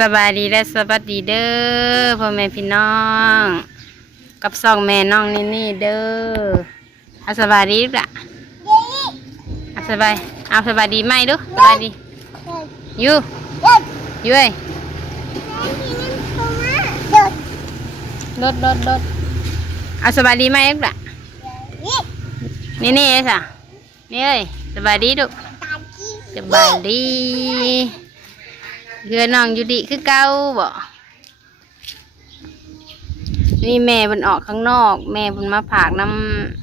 สบายดีและสวัสดีเด้อพ่อแม่พี่น้อง กับสองแม่น้องนี่นี่เด้ออาสบายดีละอาสบายเอาสบายดีไหมดูสบายดียูยูเอ้ยรถรถรถเอาสบายดีไหมลูกละนี่นี่เอ้ยสะนี่เอ้ยสบายดีดูสบายดี เรือน้องอยู่ดีคือเก่าบ่นี่แม่เพิ่นออกข้างนอก แม่เพิ่นมาผากน้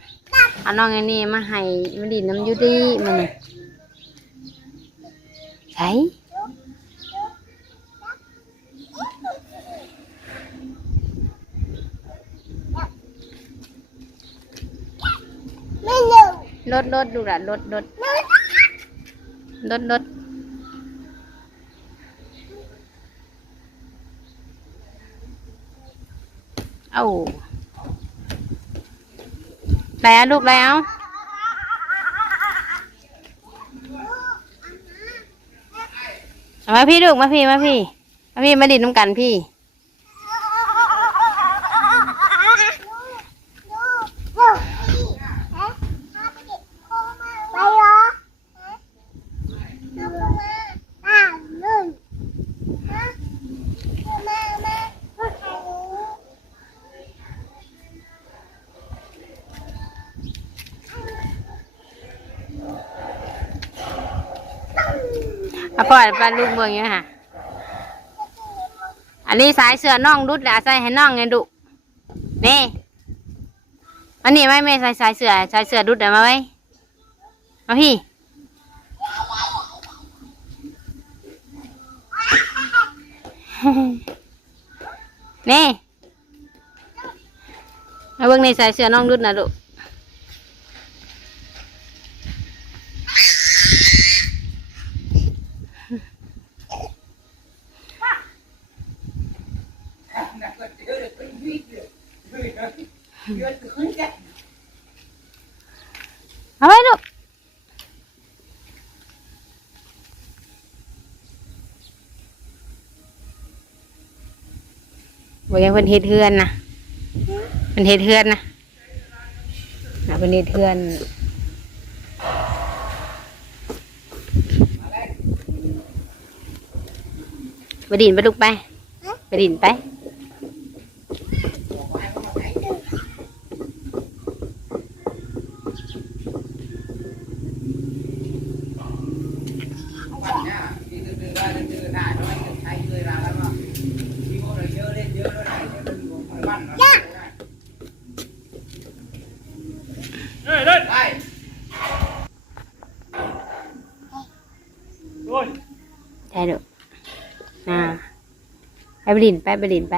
ำเอาน้องไอ้นี่มาให้มาดีน้ำอยู่ดีมันนี่ใช่รถรถดูละรถรถรถรถ เอาแล้วลูกแล้วมาพี่ลูกมาพี่มาพี่ มาพี่มาดินน้ำกันพี่ ไปเหรอเอาลงมาอ่านู่นฮะมามาพูดทางนี้ เอาปล่อยปลาลูกเบิ่งอยู่ค่ะ อันนี้สายเสือน่องดุดแหละใส่ให้น่องไงดุนี่อันนี้ไม่ไม่ใส่สายเสือสายเสือดุดเดี๋ยวมาไว้มาพี่นี่มาเบิ่งในสายเสือน่องดุดนะดุ เอาไว้ลูกบอกยังเป็นเฮ็ดเทือนนะเป็นเฮ็ดเทือนนะนะเป็นเฮ็ดเทือนไปดินไปลูกไปไปดินไป ได้ลูกอ่า ไปไปดินไปไปดินไป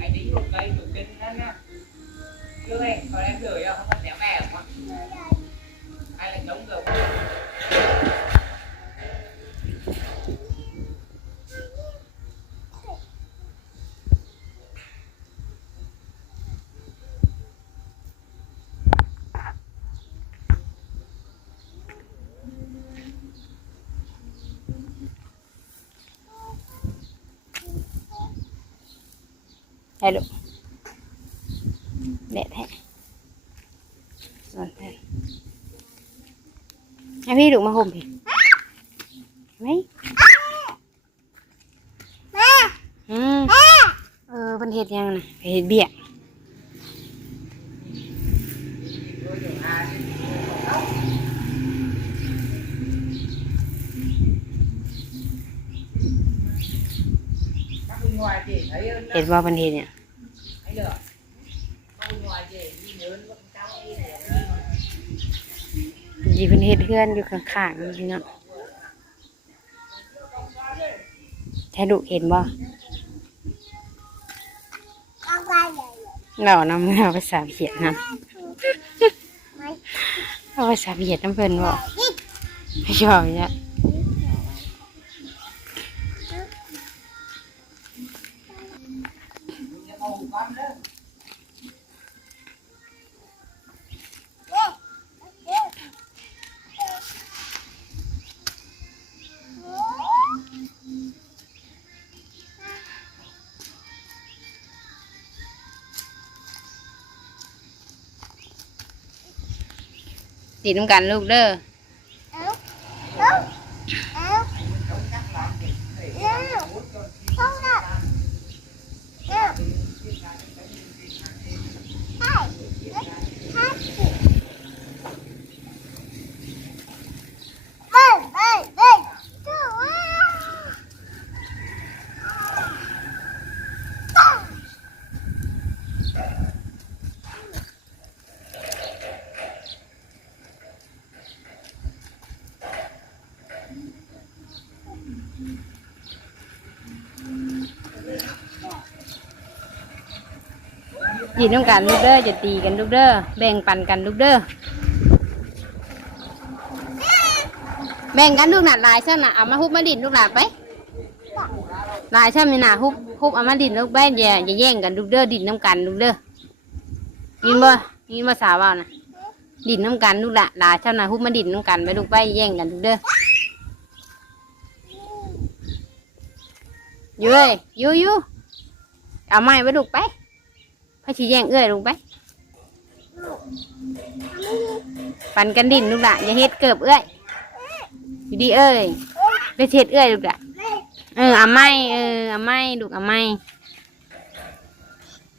Anh đi một cây một kinh đó nha Chứ em, còn em lười không, không có dẻo mè không á Ai là chống được ได้ ลูกแดดแท้สอนแท้ให้พี่ลูกมาห่มพี่ไหมอืมเออเป็นเห็ดยังนะไปเห็ดเบี้ย เฮ็ดว่าเพิ่นเฮ็ดเนี่ย thấy được Các bên ngoài chị đi nhớ nó cao đi này จีเพิ่นเฮ็ดเฮือนอยู่ข้างๆนี่พี่เนาะแท้ลูกเห็นบ่เอาไปเลยเรานำเอาภาษาเวียดนามไม่เอาภาษาเวียดนามเพิ่นบ่ยิบไม่ชอบเนี่ย ดีน้ำกันลูกเด้อ เอาเอาเอาเอาเอาละเอาใช่ใช่เบ้เบ้เบ้จ้าว้า ดีน้ำกันลูกเด้อจะตีกันลูกเด้อแบ่งปันกันลูกเด้อแบ่งกันลูกหนาลายเช่นน่ะเอามาฮุบมาดินลูกหลาไปลายเช่นมีหนาฮุบฮุบเอามาดินลูกแบ่อย่าอย่าแย่งกันลูกเด้อดินน้ำกันลูกเด้อยินบ่ยินบ่สาวว่านะดินน้ำกันลูกหละลายเช่นน่ะฮุบมาดินน้ำกันไปลูกไปแย่งกันลูกเด้ออยู่เอ้ยอยู่อยู่เอาไม้ไปลูกไป พระชีแย่งเอื้อยลงไป ปันกันดินลูกละอย่าเฮ็ดเกิบเอื้อยอยู่ดีเอ้ยไปเช็ดเอื้อยลูกละเออเอาไม้เออเอาไม้ลูกเอาไม้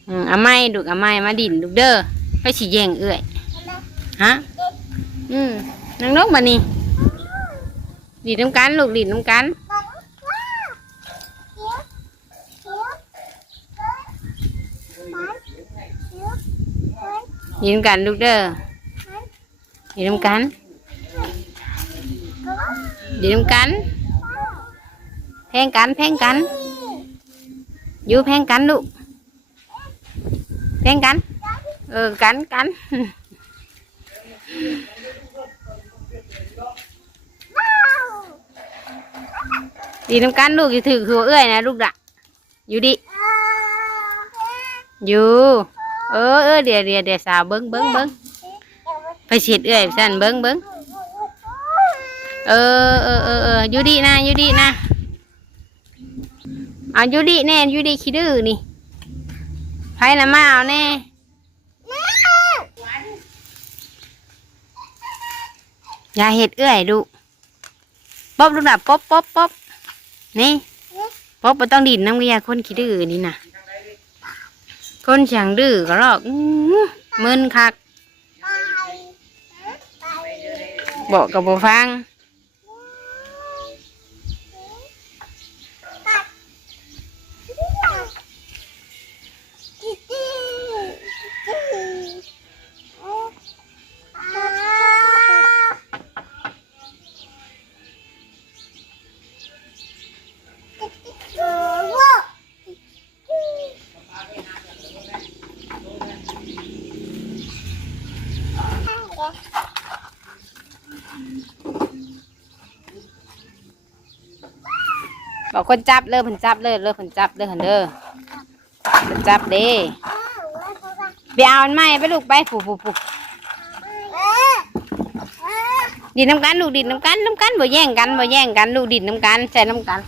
เออเอาไม้ลูกเอาไม้มาดินลูกเด้อไปชีแย่งเอื้อยฮะอืมนางนกมานี่ดินน้ำกันลูกดินน้ำกัน ดินน้ำกันลูกเด้อดินน้ำกันดินน้ำกัน แพงกัน แพงกัน อยู่แพงกันลูก แพงกัน เออ กันกันดีน้ำกันลูกอยู่ถือหัวเอื้อยนะลูกละอยู่ดิ อยู่ เออเออเดี๋ยวเดี๋ยวเดี๋ยวสาวเบิ้งเบิ้งเบิ้งไปฉีดเอื้อยสั่นเบิ้งเบิ้งเออเออเออเออยู่ดินะอยู่ดินะเอาอยู่ดิแน่อยู่ดิขี้ดื้อนี่ไผน่ะมาเอาแน่อย่าเห็ดเอื้อยดูป๊อบลูกหลับป๊อบป๊อบป๊อบนี่ป๊อบบ่ต้องดินน้ำเกียคนขี้ดื้อนี่นะ คนช่างดื้อก็หรอกอื้อมึนคักบอกกับบ่ฟัง บอกคนจับเลยเพิ่นจับเลยเลยเพิ่นจับเลยเพิ่นเด้อเพิ่นจับเด้ไปเอาอันใหม่ไปลูกไปผูผูผูดินน้ำกันลูกดินน้ำกันน้ำกันบ่แย่งกันบ่แย่งกันลูกดินน้ำกันใส่น้ำกัน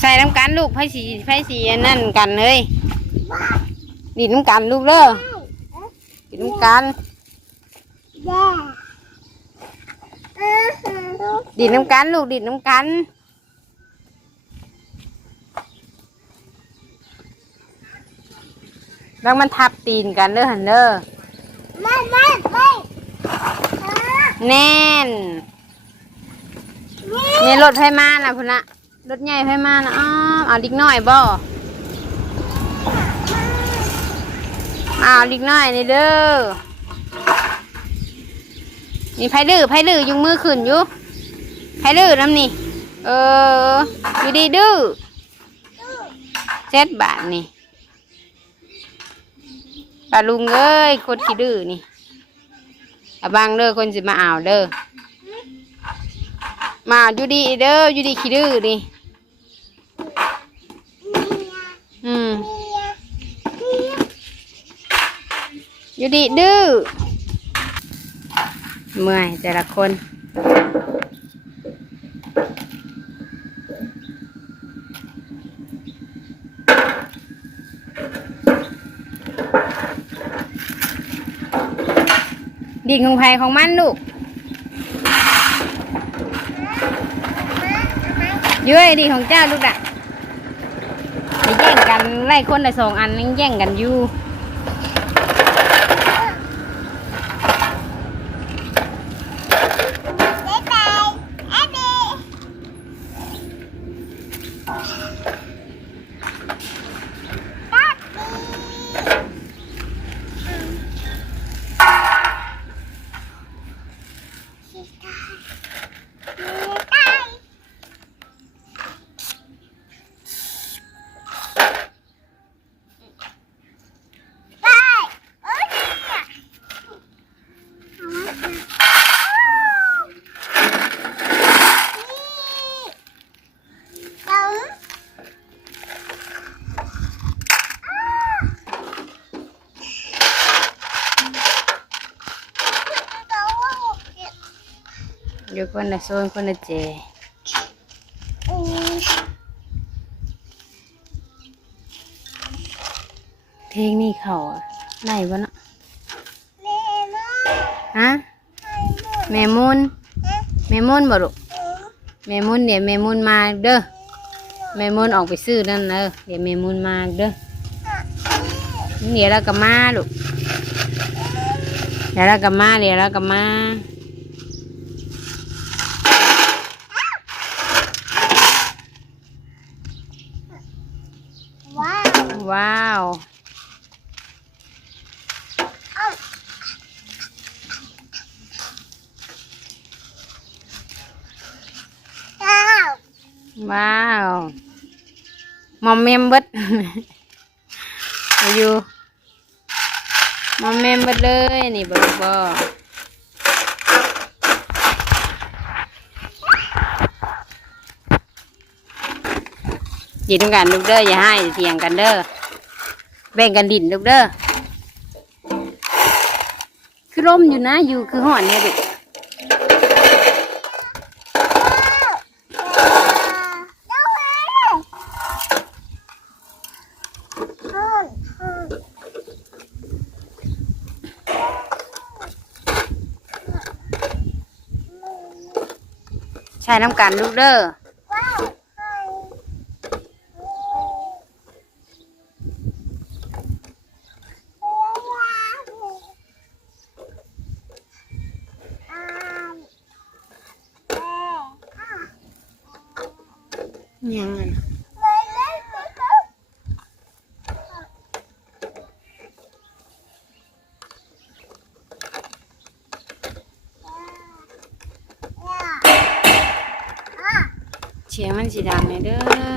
ใส่น้ำกันลูกไผสีไผสีนนั่นกันเลยดินน้ำกันลูกเด้อดินน้ำกัน ดินน้ำกันลูกดินน้ำกันแล้วมันทับตีนกันเด้อหันเด้อไม่ไม่ไม่แน่นนี่รถไฟมาน่ะพุ่นนะรถใหญ่ไฟมาน่ะอ้อมเอาดิกน้อยบ่เอาดิกน้อยนี่เด้อนี่ไผดื้อไผดื้อยุงมือขึ้นอยู่ ไผดื้อน้ำนี่ เออ อยู่ดีดื้อเจ็ดบาทนี่ปลาลุงเอ้ยคนขี้ดื้อนี่อาบังเด้อคนสิมาเอาวเด้อ มาอยู่ดีเด้ออยู่ดีขี้ดื้อนี่ อืมอยู่ดีดื้อ เมื่อยแต่ละคนินของไผของมันลูกย้ยดีของเจ้าลูกอะไปแย่งกันไล่คนละสองอันนั่งแย่งกันอยู่บายแอบบี้บ๊ายบายบ๊ายบายบายโอ้ยเนี่ยเอามาค่ะนี่ต๋องต๋องว่าหกเจ็ด อยู่คนละโซนคนละเจอืมเพลงนี้เขาอะได้บ่เนาะแม่มาฮะให้หมดแม่มุนนะแม่มุนบ่ลูกอืมแม่มุนเดี๋ยวแม่มุนมาเด้อแม่มุนออกไปซื้อนั่นเออเดี๋ยวแม่มุนมาเด้อเดี๋ยวเราก็มาลูกเดี๋ยวเราก็มาเดี๋ยวเราก็มา ว้าว ว้าว ว้าว ว้าว มอมเมมเบิดอยู่มอมเมมเบิดเลยนี่บ่ลูกบ่ดินกันลูกเด้ออย่าให้เถียงกันเด้อแบ่งกันดินลูกเด้อคือร่มอยู่นะอยู่คือห่อนเนี่ยดิว้ ส่น้ำกันลูกเด้อยังไง สีดังเลยเด้อ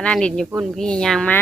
ออกมานั่งดินอยู่พุ่นพี่ยางมา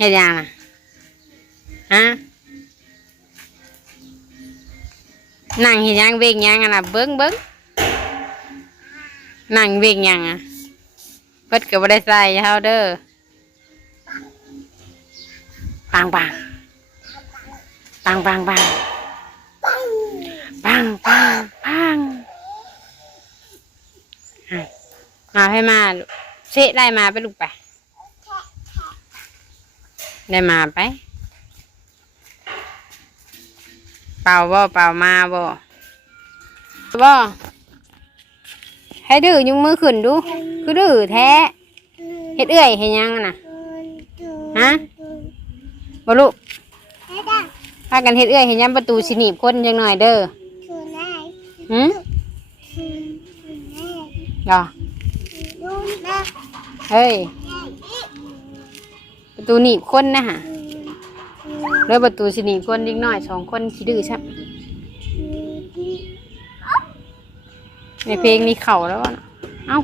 เฮ็ดยังน่ะฮะนั่งเฮ็ดยังเวกยังอะนะเบิ้งเบิ้งนั่งเวกยังอะเปิดก็บ่ได้ใส่เฮาเด้อปังปังปังปังปังปังปังปังอะมาให้มาเสะได้มาไปลูกไป ได้มาไป เป่าบ่เป่ามาบ่บ่ให้ดื้อยุงมือขึ้นดู คือดื้อแท้เฮ็ดเอื้อยเฮ็ดหยังอะน่ะฮะบ่ลูกให้ได้พากันเฮ็ดเอื้อยเฮ็ดหยังประตูสิหนีบคนจังหน่อยเด้อถูกได้หึถูกได้ย่อดูนะเฮ้ยประ ตูหนีบคนนะฮะแล้วประตูสิหนีบคนเล็กน้อยสองคนสิดื้อซับในเพลงมีเข่าแล้วเนาะเอ้า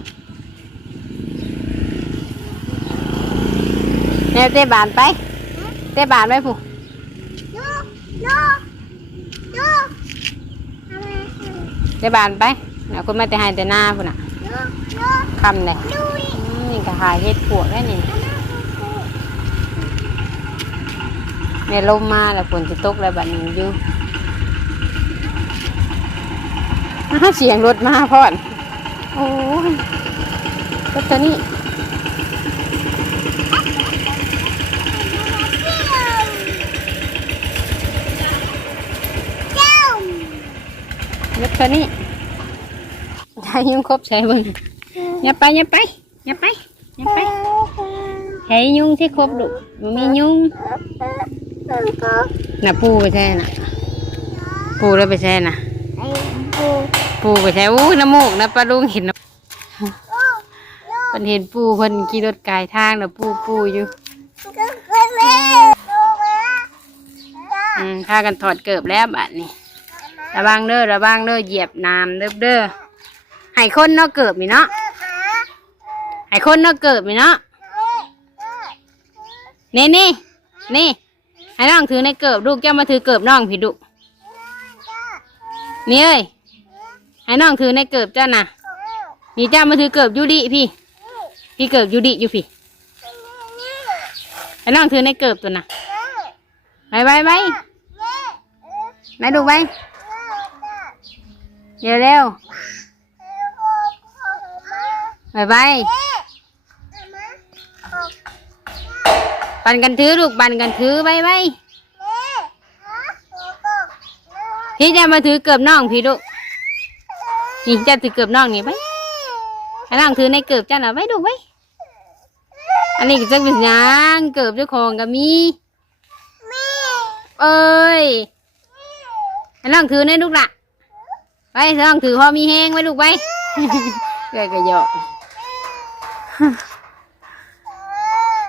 แนวเตะบานไป เตะบานไปผู้เตะบานไปเดี๋ยวคนมาแต่หายแต่หน้าพุ่นน่ะคำเลยนี่ก็หายเฮ็ดปวกได้นี่ ในลมมาแล้วฝนจะตกแล้วบัดนี้อยู่อ้าวเสียงรถมาพอดโอ้ยรถตัวนี้เจ้ารถตัวนี้ใช้ยุงครบใช้เบิ่งอย่าไปอย่าไปอย่าไปอย่าไปใช้ยุงที่ครบลูกมันมียุง น่ะปูไปแช่น่ะ ปูแล้วไปแช่น่ะไอปูปูไปแช่อู้น้ำมูกนะปลาลุงเห็นนะลูกลูกเพิ่นเห็นปูเพิ่นขี่รถกายทางแล้วปูปูอยู่ข้าอืมพากันถอดเกิบแล้วบัดนี้ระวังเด้อระวังเด้อเหยียบน้ำเด้อเด้อให้คนเนาะเกิบมีเนาะให้คนเนาะเกิบมีเนาะนี่นี่นี่ ให้น้องถือในเกิบลูกเจ้ามาถือเกิบน้องพี่ดุนี่เอ้ยให้น้องถือในเกิบเจ้าน่ะนี่เจ้ามาถือเกิบยูดิพี่ พี่เกิบยูดิอยู่พี่ให้น้องถือในเกิบตัวน่ะไปไปไปไหนดูไปเร็วเร็วไปไป ปันกันถือลูกปันกันถือไปไปพี่จะมาถือเกือบน้องพี่ลูกนี่จะถือเกือบน้องนี่ไปให้น้องถือในเกือบจ้าหน่ะไปดูไปอันนี้ก็จะเป็นยังเกือบเจ้าของก็มีเอ้ยให้น้องถือในลูกละไปให้น้องถือพอมีแห้งไว้ลูกไปเอ้ยก็หยอก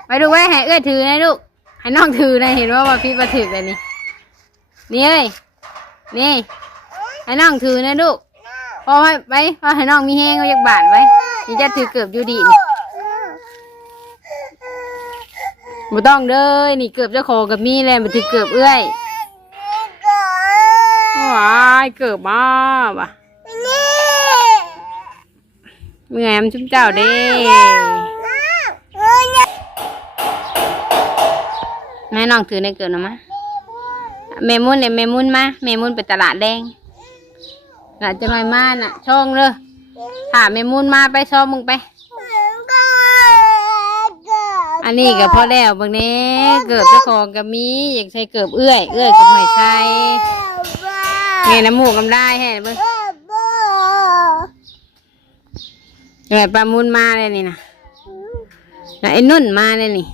ไปดูไว้ให้เอื้อถือนะลูกให้น้องถือนะเห็นว่าว่าพี่มาถือเลยนี่นี่เอ้ยนี่ให้น้องถือนะลูกพอให้ไปพอให้น้องมีแห้งไว้ยักบาทไว้นี่จะถือเกือบอยู่ดีนี่บ่ต้องเด้อนี่เกือบเจ้าของกับมีเลยมันถือเกือบเอื้อยว้ายเกือบมาว่ะเมื่อไงมันชุ่มเจ้าเด้ แม่น้องถือในเกิดนะมะแม่มุ่นเนี่ยแม่มุ่นมาแม่มุ่นไปตลาดแดงน่ะจะหน่อยมาน่ะช่องเลยถ้าแม่มุ่นมาไปช่องมึงไป อันนี้ก็พอแล้วบางนี้เกิดเจ้าของก็มีอยากใช้เกิบเอื้อย เอื้อยกับหอยใส่เงยน้ำมูกกำได้ให้เบิ่งเอ้ยปลามุนมาเลยนี่นะน่ะไอ้นุ่นมาเลยนี่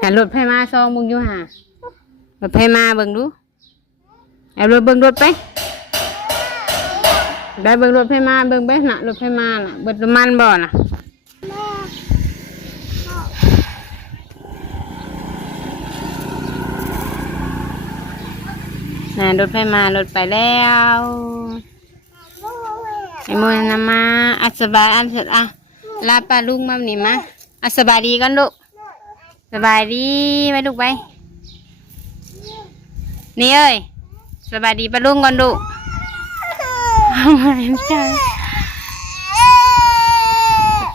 หารถไฟมาซองมึงอยู่ห่ารถไฟมาเบิ่งดูเอารถเบิ่งรถไปได้เบิ่งรถไฟมาเบิ่งไปนะรถไฟมาน่ะเบิดน้ำมันบ่น่ะน่ะรถไฟมารถไปแล้วไอ้โมนนำมาอัสบายอันสุดอะลาปลาลุงมาหนิมาอัสบายดีกันลูก สบายดีไปลูกไปนี่เอ้ยสบายดีปลาลุงก่อนลูกไม่ใช่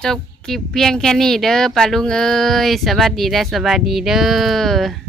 จบคลิปเพียงแค่นี้เด้อปลาลุงเอ้ยสวัสดีและสวัสดีเด้อ